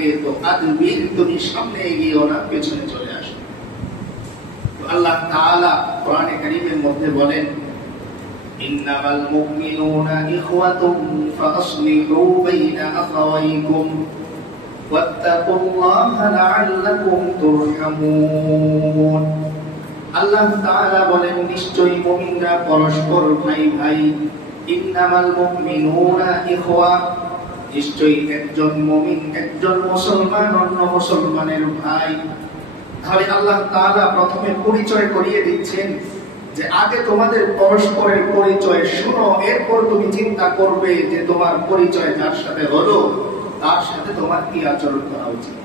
আসবে, তো আদবির তুমি সামনে এগিয়েও না, পেছনে চলে আসো। তো আল্লাহ তাআলা কোরআনে কারীমের মধ্যে বলেন, ইন্নামাল মুমিনুনা ইখওয়াতুন ফাসলিহু বাইনা আখাওয়াইকুম ওয়াত্তাকুল্লাহা লাআল্লাকুম তুরহামুন। আল্লাহ তাআলা বলেন, নিশ্চয়ই মুমিনরা পরস্পর ভাই ভাই। ইন্নামাল মুমিনুনা ইখওয়া, নিশ্চয়ই একজন মুমিন একজন মুসলমান অন্য মুসলমানের ভাই। তাহলে আল্লাহ তাআলা প্রথমে পরিচয় করিয়ে দিচ্ছেন যে আগে তোমাদের পরস্পরের পরিচয় শুনো, এরপর তুমি চিন্তা করবে যে তোমার পরিচয় যার সাথে হলো তার সাথে তোমার কি আচরণ করা উচিত।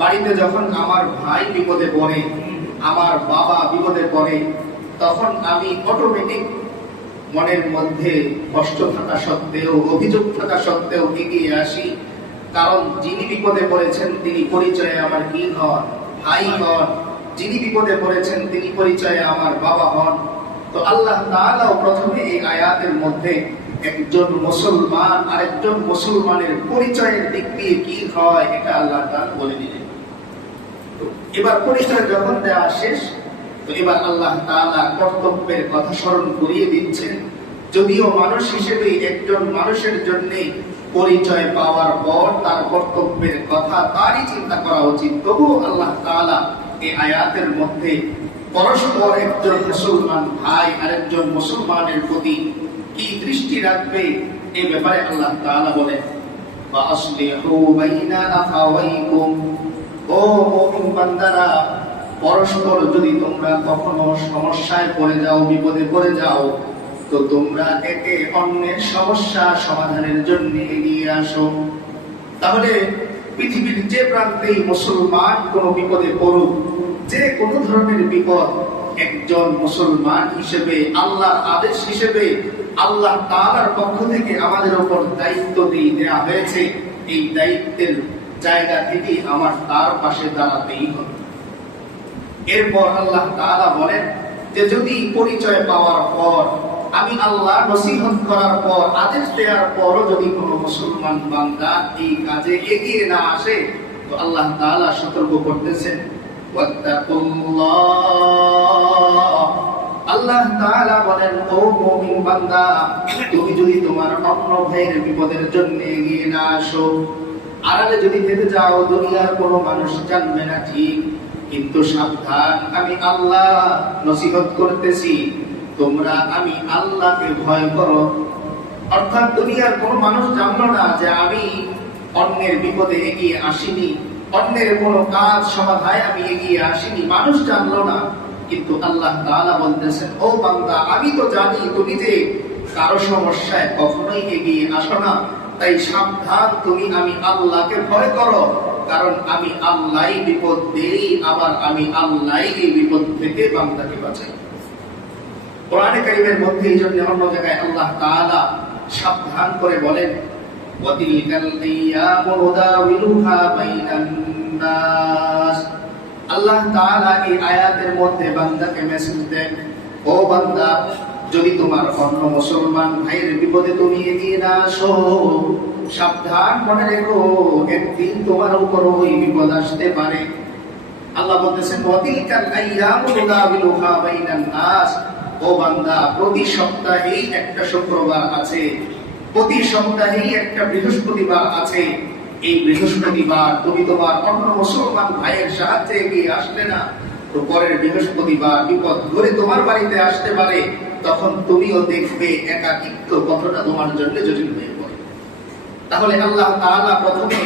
বাড়িতে যখন আমার ভাই বিপদে পড়ে, আমার বাবা বিপদে পড়ে, তখন আমি অটোমেটিক মনের মধ্যে কষ্ট থাকা সত্ত্বেও, অভিযোগ থাকা সত্ত্বেও এগিয়ে আসি, কারণ যিনি বিপদে পড়েছেন তিনি পরিচয়ে আমার কি হন? ভাই হন। যিনি বিপদে পড়েছেন তিনি পরিচয়ে আমার বাবা হন। তো আল্লাহ তাআলাও প্রথমে এই আয়াতের মধ্যে একজন মুসলমান আরেকজন মুসলমানের পরিচয়ের দিক দিয়ে কি হয় এটা আল্লাহ তাআলা বলে দিলেন। এবার পরিচয় যখন দেওয়া শেষ, তো এবার আল্লাহ তাআলা কর্তব্যের কথা স্মরণ করিয়ে দিচ্ছেন। যদিও মানুষ হিসেবে একজন মানুষের জন্য পরিচয় পাওয়ার পর তার কর্তব্যের কথা তারই চিন্তা করা উচিত, তবুও আল্লাহ তাআলা এই আয়াতের মধ্যে পরস্পর একজন মুসলমান ভাই আরেকজন মুসলমানের প্রতি কি দৃষ্টি রাখবে এই ব্যাপারে আল্লাহ তাআলা বলেন, ফাসলিহু বাইনা আখাওয়াইকুম। ও মুমিন বান্দারা, পরস্পর যদি তোমরা কখনো সমস্যায় পড়ে যাও, বিপদে পড়ে যাও, তো তোমরা একে অন্যের সমস্যা সমাধানের জন্য এগিয়ে আসো। তাহলে পৃথিবীর যে প্রান্তেই মুসলমান কোনো বিপদে পড়ুক, যে কোনো ধরনের বিপদ, একজন মুসলমান হিসেবে আল্লাহর আদেশ হিসেবে আল্লাহ তাআলার পক্ষ থেকে আমাদের উপর দায়িত্ব দিয়ে দেওয়া হয়েছে। এই দায়িত্বের জায়গা থেকে আমার তার পাশে দাঁড়াতেই হবে। এরপর আল্লাহ তাআলা বলেন যে যদি পরিচয় পাওয়ার পর, আমি আল্লাহ নসিহত করার পর, আদেশ দেওয়ার পরও যদি কোনো মুসলমান বান্দা এই কাজে এগিয়ে না আসে, তো আল্লাহ তাআলা সতর্ক করতেছেন, ওয়াত্তাকুল্লাহ। আল্লাহ তাআলা বলেন, ও মুমিন বান্দা, তুমি যদি তোমার অন্য ভাইয়ের বিপদের জন্য এগিয়ে না আসো, আড়ালে যদি থেকে যাও, দুনিয়ার কোনো মানুষ জানবে না ঠিক, কিন্তু সাবধান, আমি আল্লাহ নসিহত করতেছি, তোমরা আমি আল্লাহকে ভয় করো। অর্থাৎ দুনিয়ার কোনো মানুষ জানলো না যে আমি অন্যের বিপদে এগিয়ে আসিনি, অন্যের কোনো কাজ সমাধায় আমি এগিয়ে আসিনি, মানুষ জানলো না, কিন্তু আল্লাহ তাআলা বলতেছেন, ও বান্দা, আমি তো জানি তুমি যে কারো সমস্যায় কখনোই এগিয়ে আসো না, তাই সাবধান, তুমি আমি আল্লাহকে ভয় করো, কারণ আমি আল্লাহই বিপদ দেই, আবার আমি আল্লাহই এই বিপদ থেকে বান্দাকে বাঁচাই। কোরআনে কারীমের মধ্যে এই জন্য অন্য জায়গায় আল্লাহ তাআলা সাবধান করে বলেন, ওয়াতিলকাল আইয়ামু নুদাউলুহা বাইনান নাস। আল্লাহ তাআলা এই আয়াতের মধ্যে বান্দাকে মেসেজ দেন, ও বান্দা, যদি তোমার অন্য মুসলমান ভাইয়ের বিপদে তুমি এগিয়ে না আসো, সাবধান, মনে রেখো, একদিন তোমার উপর ওই বিপদ আসতে পারে। আল্লাহ বলতেছেন, ওয়াতিলকাল আইয়ামু নুদাউলুহা বাইনান নাস। ও বান্দা, প্রতি সপ্তাহেই একটা শুক্রবার আছে, প্রতি সপ্তাহেই একটা বৃহস্পতিবার আছে। এই বৃহস্পতিবার তুমি তোমার অন্য মুসলমান ভাইয়ের সাহায্যে এগিয়ে আসলে না, তো পরের বৃহস্পতিবার বিপদ ধরে তোমার বাড়িতে আসতে পারে, তখন তুমিও দেখবে একাকিত্ব কতটা তোমার জন্য জটিল হয়ে পড়ে। তাহলে আল্লাহ তাআলা প্রথমে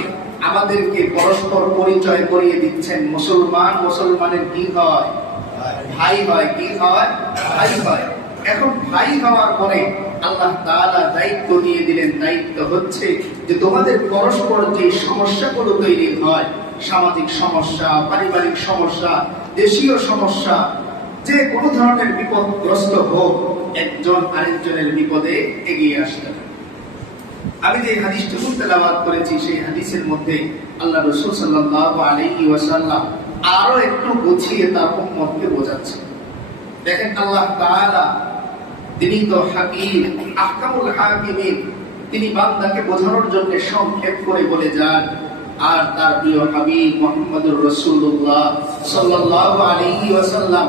আমাদেরকে পরস্পর পরিচয় করিয়ে দিচ্ছেন, মুসলমান মুসলমানের কি হয়? ভাই হয়। কি হয়? ভাই হয়। এখন ভাই হওয়ার পরে আল্লাহ তাআলা দায়িত্ব দিয়ে দিলেন, দায়িত্ব হচ্ছে যে তোমাদের পরস্পর যে সমস্যাগুলো তৈরি হয়, সামাজিক সমস্যা, পারিবারিক সমস্যা, দেশীয় সমস্যা, যে কোনো ধরনের বিপদগ্রস্ত হোক, একজন আরেকজনের বিপদে এগিয়ে আসতে হবে। আমি যে হাদিসটি তেলাওয়াত করেছি, সেই হাদিসের মধ্যে আল্লাহ রাসূল সাল্লাল্লাহু আলাইহি ওয়াসাল্লাম আরো একটু গুছিয়ে তার উম্মতকে বোঝাচ্ছেন। দেখেন, আল্লাহ তাআলা তিনি তো হাকিম, আহকামুল হাকিমিন, তিনি বান্দাকে বোঝানোর জন্য সংক্ষেপ করে বলে যান আর তার প্রিয় হাবিব মুহাম্মদুর রাসূলুল্লাহ সাল্লাল্লাহু আলাইহি ওয়াসাল্লাম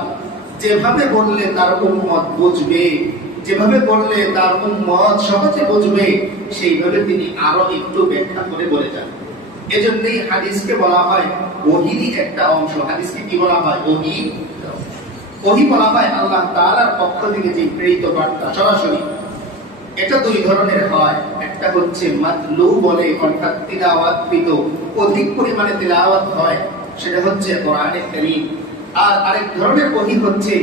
যেভাবে বললে তার উম্মত বুঝবে, যেভাবে বললে তার উম্মত সহজে বুঝবে, সেইভাবে তিনি আরো একটু ব্যাখ্যা করে বলে যান। এজন্যই হাদিসকে বলা হয় ওহীরই একটা অংশ। হাদিসকে কি বলা হয়? ওহী। ওহী বলা হয় আল্লাহ তাআলার পক্ষ থেকে যে প্রেরিত বার্তা সরাসরি। এটা দুই ধরনের হয়, একটা হচ্ছে মাতলু বলে, অর্থাৎ তিলাওয়াতকৃত, অধিক পরিমাণে তিলাওয়াত হয়, সেটা হচ্ছে কোরআনে কারীম। আর আরেক ধরনের ওহী হচ্ছে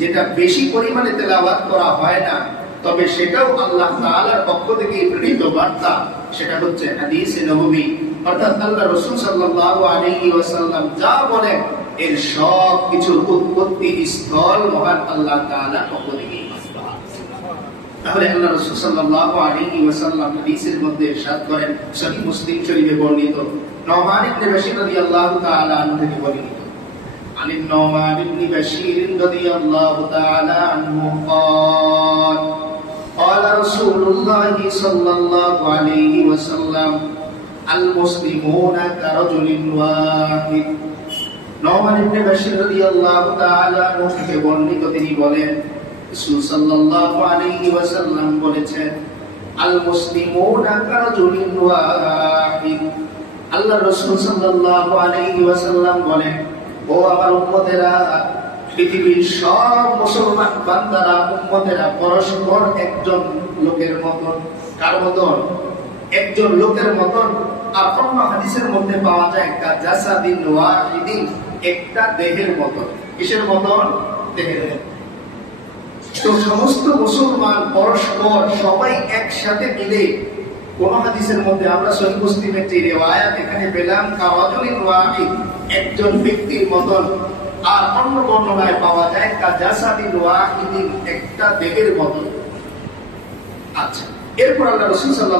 যেটা বেশি পরিমাণে তেলাওয়াত করা হয় না, তবে সেটাও আল্লাহ তাআলার পক্ষ থেকে প্রেরিত বার্তা, সেটা হচ্ছে হাদিসে নববী। অর্থাৎ আল্লাহ রাসূল সাল্লাল্লাহু আলাইহি ওয়াসাল্লাম যা বলেন এর সব কিছুর উৎপত্তি স্থল মহান আল্লাহ তাআলার পক্ষ থেকে। তাহলে আল্লাহ রাসূল সাল্লাল্লাহু আলাইহি ওয়াসাল্লাম হাদিসের মধ্যে ইরশাদ করেন, সহিহ মুসলিম শরীফে বর্ণিত, নুমান ইবনে বাশীর রাদিয়াল্লাহু তাআলা আনহু থেকে বর্ণিত, عن النعمان بن بشير رضي الله تعالى عنه قال قال رسول الله صلى الله عليه وسلم المسلمون كرجل واحد। নুমান ইবনে বাশীর রাদিয়াল্লাহু তাআলা আনহু থেকে বর্ণিত, তিনি বলেন রাসূল সাল্লাল্লাহু আলাইহি ওয়াসাল্লাম বলেছেন, আল মুসলিমুনা কারাজুলিন ওয়াহিদ। আল্লাহ রাসূল সাল্লাল্লাহু আলাইহি ওয়াসাল্লাম বলেন, ও আমার উম্মতেরা, পৃথিবীর সব মুসলমান বান্দারা উম্মতেরা পরস্পর একজন লোকের মতন। কার মতন? একজন লোকের মতন। আর অন্য হাদিসের মধ্যে পাওয়া যায় কাজাসাদিন ওয়াহিদিন, একটা দেহের মতন। কিসের মতন? দেহের। তো সমস্ত মুসলমান পরস্পর সবাই একসাথে মিলে, কোন হাদিসের মধ্যে আমরা সহিহ মুসলিমের যে রিওয়ায়াত এখানে পেলাম কারাজুলিন ওয়াহিদ, একজন ব্যক্তির মতন। আর অন্য বর্ণনায় পাওয়া যায় কাজাসাদিন ওয়াহিদিন, একটা দেহের মতন। আচ্ছা, এরপর আল্লাহ রাসূল সাল্লাল্লাহু